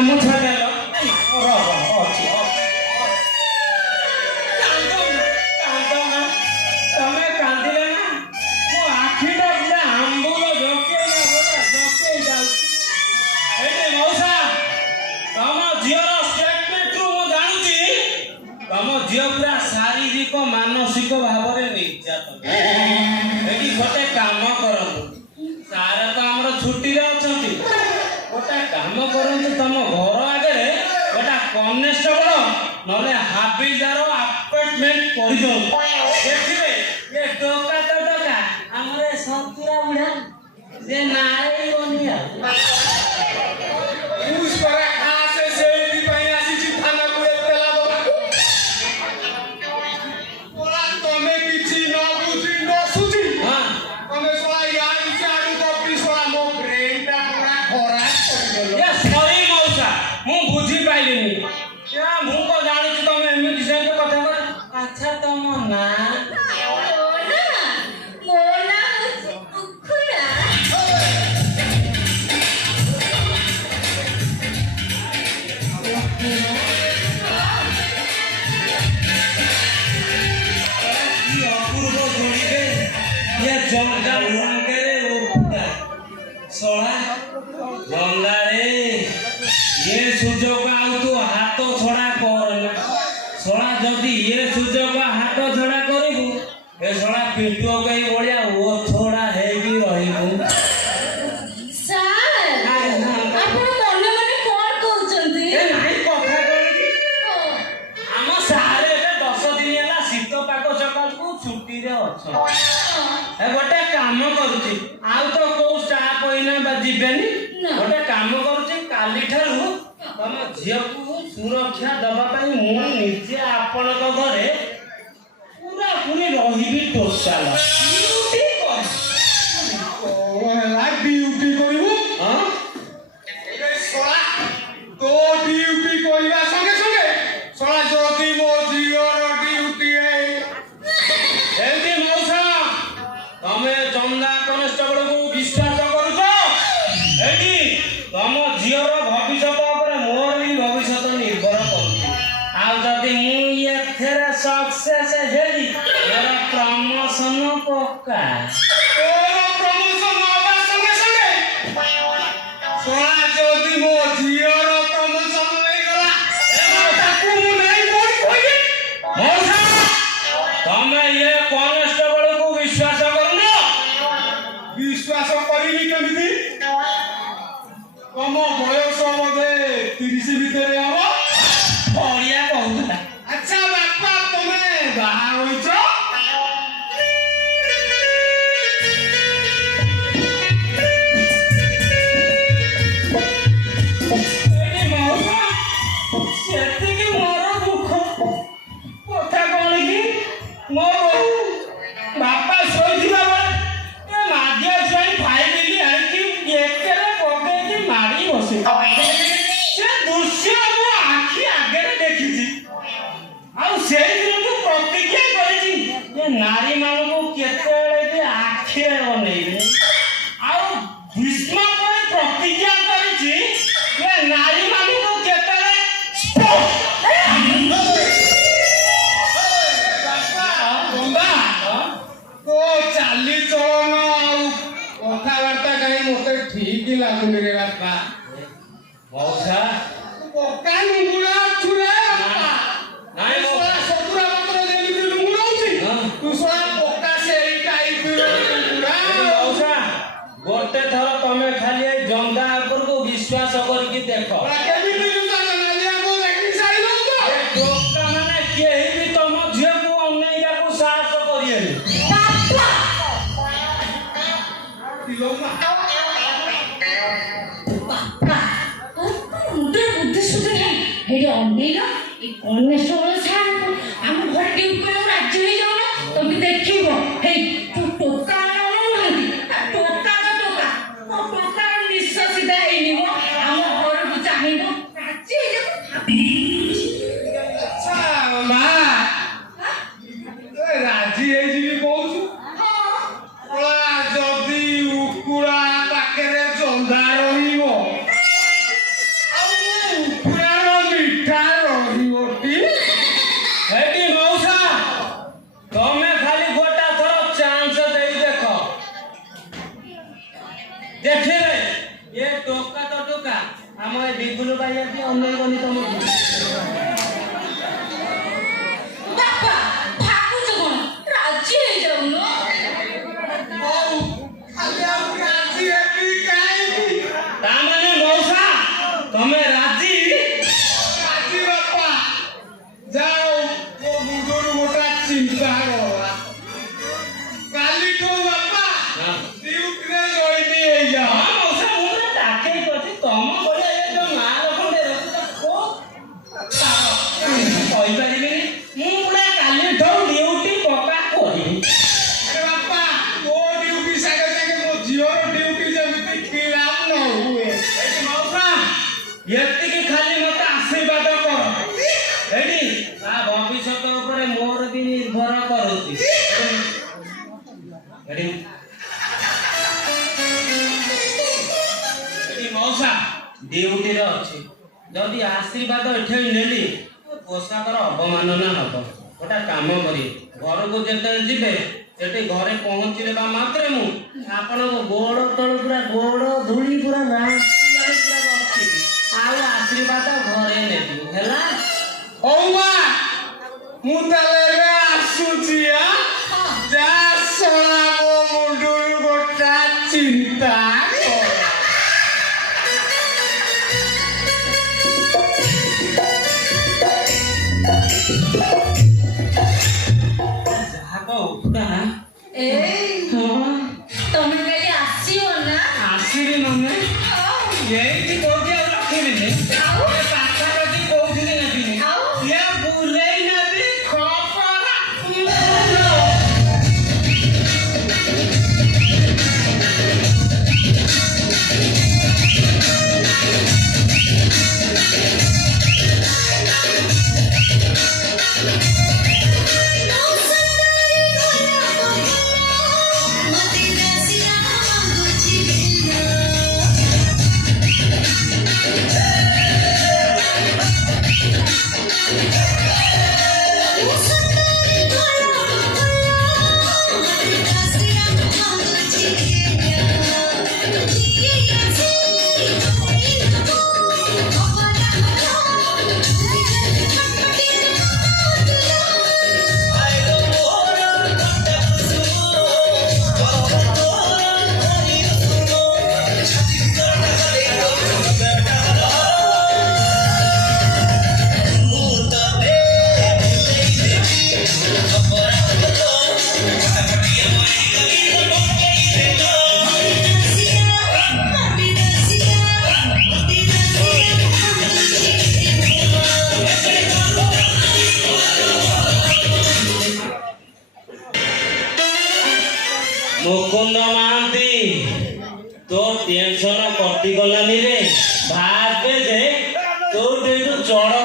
ଗାମୁଛା ଦେଲ ଅଛି ତମେ କାନ୍ଦିଲେ ନା ମୋ ଆଖିଟା ପୁରା ଆମ୍ବୁଲ ଜକେଇ ଯାଉଛି। ଏଇଠି ମଉସା ତମ ଝିଅର ଷ୍ଟେଟମେଣ୍ଟରୁ ମୁଁ ଜାଣୁଛି ତମ ଝିଅ ପୁରା ଶାରୀରିକ ମାନସିକ ଭାବରେ ନିର୍ଯାତନା। ଏଠି ଗୋଟେ କାମ କରନ୍ତୁ, ସାର୍ ତ ଆମର ଛୁଟିରେ ଅଛନ୍ତି, ଗୋଟେ କାମ କରନ୍ତୁ ତମ ଘର ଆଗରେ ଗୋଟେ କନେଷ୍ଟବଳ ନହେଲେ ହାବିଲଦାର ଆପଏଣ୍ଟମେଣ୍ଟ କରିଦିଅନ୍ତୁ। ଦେଖିବେ ଏ ଟୋକା ତ ଟୋକା ଆମର ସନ୍ତୁରା ବୁଢା ଯେ ନାଇବନି ଆଉ। अच्छा तुम ना अपूर्व जोड़िबे ये जंगल रंगरे उठा सोळा जंगारे ये सुजोग आउ तू हाथ छड़ा करना सोळा जदी ये सुजोग हाथ छड़ा करिबु ए सोळा पिटो गई बळिया ओ थोड़ा हेगी रहिबु। सर आपण मने मने कोन कहउचंती ए नाही कथा कहि हम सारे 10 दिन होला शीत पाक सकाल को छुट्टी रे अछ ए गोटे काम करूची आउ तो को स्टाफ होइना बा जिबेनी गोटे काम करूची काली ठारू तम झियो को सुरक्षा दबा पाई मु निजे आपनक घरे पूरा पूरी रहिबी टोसाल ड्यूटी कर ओ ला ड्यूटी करिवु हां ए सोला तो ड्यूटी करिवा संगे संगे सोला जदी मो जियोर ड्यूटी है एंती मौसा तमे जंगा कनेस्टेबल को विश्वास करूछो एटी तम झियोर भविष्य पर मोर भी भविष्य निर्भर करूछ आ जदी मु एथेरे सक्सेस हेली मेरा प्रमोशन पक्का ओ प्रमोशन आवा संगे संगे सोला जदी मो जियोर प्रमोशन नहीं गला ए ताकू मु नहीं बोल कोई मौसा तमे ये कनेस्टेबल को विश्वास करूनो विश्वास करिवि केमिति कम बयस मधे 30 भितरे हबो बढ़िया कहूला अच्छा बापा तमे बाहा होइछ एटी मौसा सेतिकी मोर दुख कथा कोन की मो बापा सोइथिबा ए माध्य सोई फाइ मिली आइकी एकेले पके की मारी बसे से दृश्य मो आखि आगे देखिछि आ सेई दिन को प्रतिज्ञा करिछि जे नारी मान को केतेले जे आखि बनेइबे आ भीष्म पर प्रतिज्ञा करिछि जे नारी मान को केतेले तो चाली चलन कथबार्ता कहीं मते ठीक लागुनि रे बापा मौसा पक्का नुंगुला छुरे बापा नाइ सोला सतुरा पत्र जेमिति नुंगुला होछि तू सोला पक्का सेई टाइप रो नुंगुला मौसा गोटे थर तमे खाली ए जंगा ऊपर को विश्वास करके देखो केमिति जुता नालिया को देखि साइलो तो ए टोका माने केही भी तम झियो को अनैया को साहस करियेनी दिलोमा मुद्रा बुद्धि सुधे है हेडी अनेला ए कनेस्टेबल सार हम घर ड्यूटी को राज्य ही जाओ ना तुम देखिबो हे तू टोका नहीं टोका ना टोका ओ टोका निश्चय सीधा हे निबो हम घर को चाहिबो राज्य ही जाओ अच्छा मा ए राजी हे जिबी कहू हां ओला जदी उकुड़ा पाखरे जंगा रहिबो आ ଆମ ଏ ବିପୁଲ ପାଇବା କି ଅନେଇବନି ତମକୁ। ବାପା ଭାବୁଛ କଣ ରାଜି ହେଇଯାଉନ। ହଉ ଖାଲି ଆଉ ରାଜି ହେବି କାହିଁକି? ତା ମାନେ ମଉସା ତମେ ରାଜି? ରାଜି ବାପା। ଯାଅ ମୋ ମୁଣ୍ଡରୁ ଗୋଟେ ଚିନ୍ତା ଗଲା। କାଲିଠୁ ବାପା ଡ୍ୟୁଟିରେ ଜଏନ୍ ହେଇଯାଅ। ହଁ ମଉସା ମୁଁ ତ ଡାକେଇ କରିଛି ତମ ଭଳିଆ ଏ ଯୋଉ ମା ଲୋକଟେ ରଖୁଛ କୋ କହିପାରିବିନି ମୁଁ ପୁରା କାଲିଠୁ ଡ୍ୟୁଟି ପକ୍କା କରିବି। ଆରେ ବାପା ମୋ ଡ୍ୟୁଟି ସାଙ୍ଗେ ସାଙ୍ଗେ ମୋ ଝିଅର ଡ୍ୟୁଟି ଯେମିତି ଖିଲାପ ନ ହୁଏ। ଏଠି ମଉସା ଏତିକି ଖାଲି ମତେ ଆଶୀର୍ବାଦ କର। ଏଠି ତା ଭବିଷ୍ୟତ ଉପରେ ମୋର ବି ନିର୍ଭର କରୁଛି। ଏଠି ମଉସା ଡ୍ୟୁଟିରେ ଅଛି ଯଦି ଆଶୀର୍ବାଦ ଏଠି ନେଲି ପୋଷାକର ଅବମାନନା ହବ। ଗୋଟେ କାମ କରି ଘରକୁ ଯେତେବେଳେ ଯିବେ ସେଠି ଘରେ ପହଞ୍ଚିଲେ ବା ମାତ୍ରେ ମୁଁ ଆପଣଙ୍କ ଗୋଡ଼ ତଳ ପୁରା ଗୋଡ଼ ଧୂଳି ପୁରା ରଖିବି ଆଉ ଆଶୀର୍ବାଦ ଘରେ ନେବି ହେଲା। ହଉ ମା ମୁଁ ତାହେଲେ ଏବେ ଆସୁଛି। ଯା ଶଳା ମୋ ମୁଣ୍ଡରୁ ଗୋଟା ଚିନ୍ତା ଗଲା। ଯାହା କହୁଥା ତମେ କାଲି ଆସିବ ନା। ଆସିବି ମାନେ ଏଇଠି କୋଉଠି ଆଉ ରଖିବିନି ପାଖାପାଖି କୋଉଠି ନେବିନି ଇଏ ବୁଲେଇ ନେବି ଖପରା। मुकुंद महांती तो टेंशन कटिगलानी रे भागे जे तो चढ़